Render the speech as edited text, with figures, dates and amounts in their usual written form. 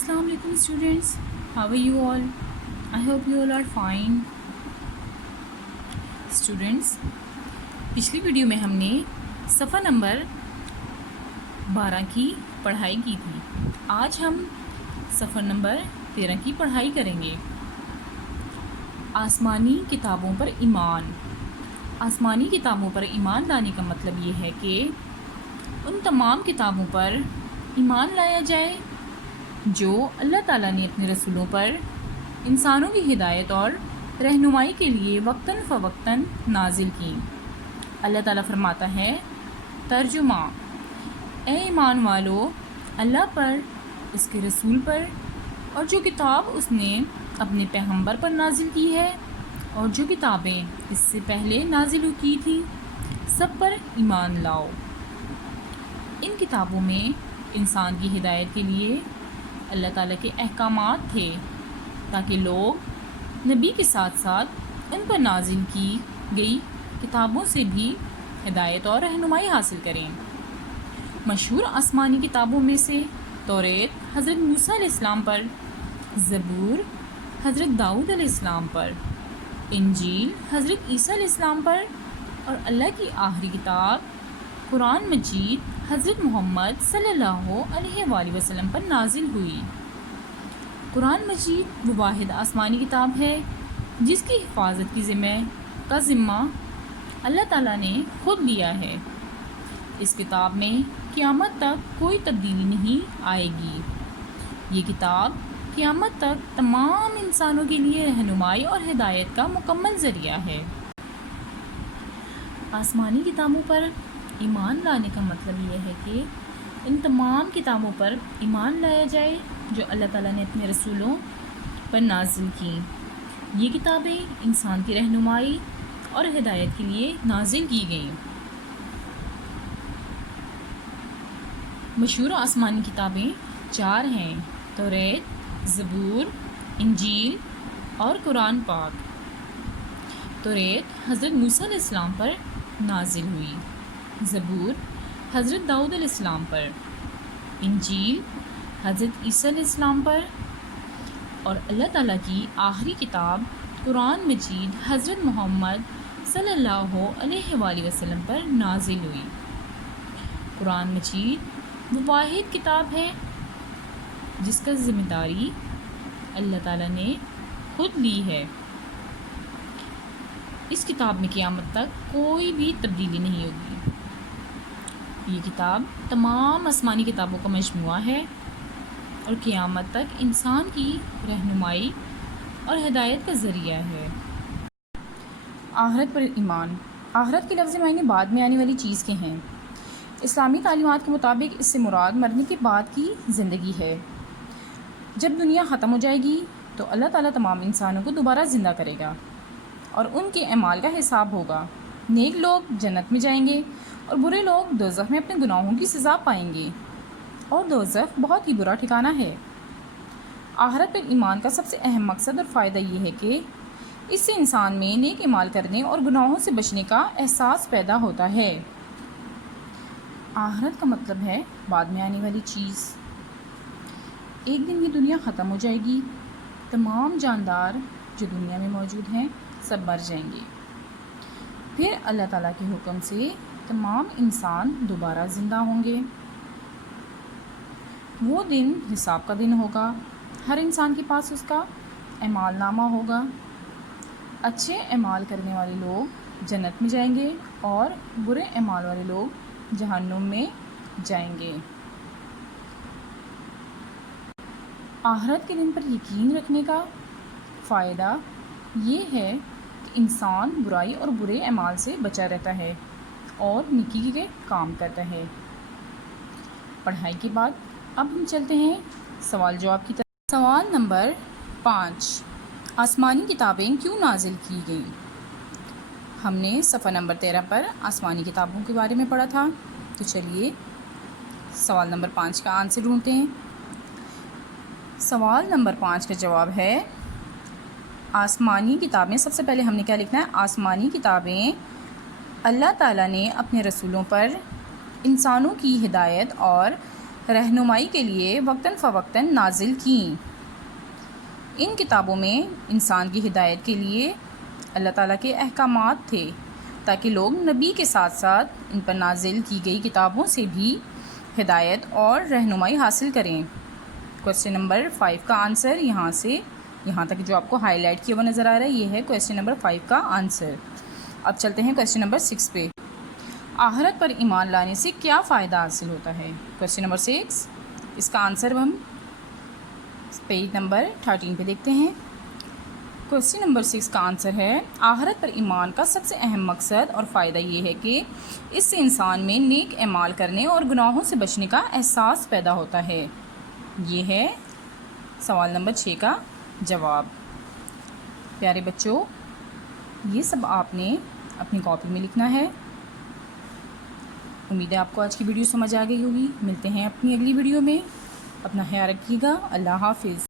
Assalamu alaikum students. How are you all? I hope you all are fine. Students, पिछली video में हमने सफ़ा number 12 की पढ़ाई की थी। आज हम सफ़ा नंबर 13 की पढ़ाई करेंगे। आसमानी किताबों पर ईमान। आसमानी किताबों पर ईमान लाने का मतलब ये है कि उन तमाम किताबों पर ईमान लाया जाए जो अल्लाह ताला ने अपने रसूलों पर इंसानों की हिदायत और रहनुमाई के लिए वक्तन फ़वक्तन नाजिल की। अल्लाह ताला फरमाता है, तर्जुमा, ए ईमान वालो, अल्लाह पर, उसके रसूल पर और जो किताब उसने अपने पैगंबर पर नाजिल की है और जो किताबें इससे पहले नाजिल की थी, सब पर ईमान लाओ। इन किताबों में इंसान की हिदायत के लिए अल्लाह ताला के अहकामात थे ताकि लोग नबी के साथ साथ उन पर नाजिल की गई किताबों से भी हिदायत और रहनुमाई हासिल करें। मशहूर आसमानी किताबों में से तौरेत हज़रत मूसा अलैहिस्सलाम पर, ज़बूर हज़रत दाऊद अलैहिस्सलाम पर, इंजील हज़रत ईसा अलैहिस्सलाम पर और अल्लाह की आखिरी किताब कुरान मजीद हज़रत मोहम्मद सल्लल्लाहु अलैहि वसल्लम पर नाजिल हुई। कुरान मजीद वो वाहिद आसमानी किताब है जिसकी हिफाजत की ज़िम्मा अल्लाह ताला ने ख़ुद लिया है। इस किताब में क़यामत तक कोई तब्दीली नहीं आएगी। ये किताब क़यामत तक तमाम इंसानों के लिए रहनुमाई और हिदायत का मुकम्मल ज़रिया है। आसमानी किताबों पर ईमान लाने का मतलब ये है कि इन तमाम किताबों पर ईमान लाया जाए जो अल्लाह ताला ने अपने रसूलों पर नाजिल की। ये किताबें इंसान की रहनुमाई और हिदायत के लिए नाजिल की गई। मशहूर आसमानी किताबें 4 हैं, तौरेत, ज़बूर, इंजील और कुरान पाक। तौरेत हज़रत मूसा अलैहिस्सलाम पर नाजिल हुई, ज़बूर हज़रत दाऊद अलैहिस्सलाम पर, इंजील हज़रत ईसा अलैहिस्सलाम पर और अल्लाह ताला की आखिरी किताब कुरान मजीद हज़रत मोहम्मद सल्लल्लाहु अलैहि वसल्लम पर नाजिल हुई। कुरान मजीद वो वाहिद किताब है जिसका ज़िम्मेदारी अल्लाह ताला ने खुद ली है। इस किताब में क़यामत तक कोई भी तब्दीली नहीं होगी। ये किताब तमाम आसमानी किताबों का मजमूआ है और क़यामत तक इंसान की रहनुमाई और हिदायत का ज़रिया है। आखिरत पर ईमान। आखिरत के लफ्ज़ मायने बाद में आने वाली चीज़ के हैं। इस्लामी तालीमात के मुताबिक इससे मुराद मरने के बाद की ज़िंदगी है। जब दुनिया ख़त्म हो जाएगी तो अल्लाह ताला तमाम इंसानों को दोबारा ज़िंदा करेगा और उनके अमाल का हिसाब होगा। नेक लोग जन्नत में जाएंगे और बुरे लोग दोज़ख में अपने गुनाहों की सज़ा पाएंगे और दोज़ख बहुत ही बुरा ठिकाना है। आखिरत पर ईमान का सबसे अहम मकसद और फ़ायदा ये है कि इससे इंसान में नेक अमाल करने और गुनाहों से बचने का एहसास पैदा होता है। आखिरत का मतलब है बाद में आने वाली चीज़। एक दिन ये दुनिया ख़त्म हो जाएगी, तमाम जानदार जो दुनिया में मौजूद हैं सब मर जाएंगे। फिर अल्लाह ताला के हुक्म से तमाम इंसान दोबारा ज़िंदा होंगे। वो दिन हिसाब का दिन होगा। हर इंसान के पास उसका अमाल नामा होगा। अच्छे अमाल करने वाले लोग जन्नत में जाएंगे और बुरे अमाल वाले लोग जहन्नुम में जाएंगे। आखिरत के दिन पर यकीन रखने का फ़ायदा ये है कि इंसान बुराई और बुरे अमाल से बचा रहता है और नेकी के काम करता है। पढ़ाई के बाद अब हम चलते हैं सवाल जवाब की तरफ। सवाल नंबर 5, आसमानी किताबें क्यों नाजिल की गईं? हमने सफ़ा नंबर 13 पर आसमानी किताबों के बारे में पढ़ा था। तो चलिए सवाल नंबर 5 का आंसर ढूंढते हैं। सवाल नंबर 5 का जवाब है आसमानी किताबें। सबसे पहले हमने क्या लिखना है? आसमानी किताबें अल्लाह ताला ने अपने रसूलों पर इंसानों की हिदायत और رہنمائی کے لیے وقتاً فوقتاً نازل کیں۔ ان کتابوں میں انسان کی ہدایت کے لیے اللہ تعالیٰ کے احکامات تھے تاکہ لوگ نبی کے ساتھ ساتھ ان پر نازل کی گئی کتابوں سے بھی ہدایت اور رہنمائی حاصل کریں۔ کویسچن نمبر 5 کا آنسر یہاں سے یہاں تک جو آپ کو ہائی لائٹ کیا ہوا نظر آ رہا ہے، یہ ہے کویسچن نمبر 5 کا آنسر۔ اب چلتے ہیں کویسچن نمبر 6 پہ۔ آخرت پر ایمان لانے سے کیا فائدہ حاصل ہوتا ہے؟ کویسچن نمبر 6، اس کا آنسر ہم پیج نمبر 13 پہ دیکھتے ہیں۔ کویسچن نمبر 6 کا آنسر ہے آخرت پر ایمان کا سب سے اہم مقصد اور فائدہ یہ ہے کہ اس سے انسان میں نیک اعمال کرنے اور گناہوں سے بچنے کا احساس پیدا ہوتا ہے۔ یہ ہے سوال نمبر 6 کا جواب۔ پیارے بچوں، یہ سب آپ نے اپنی کاپی میں لکھنا ہے۔ امید ہے آپ کو آج کی ویڈیو سمجھ آ گئی ہوگی۔ ملتے ہیں اپنی اگلی ویڈیو میں، اپنا خیال رکھیے گا۔ اللہ حافظ۔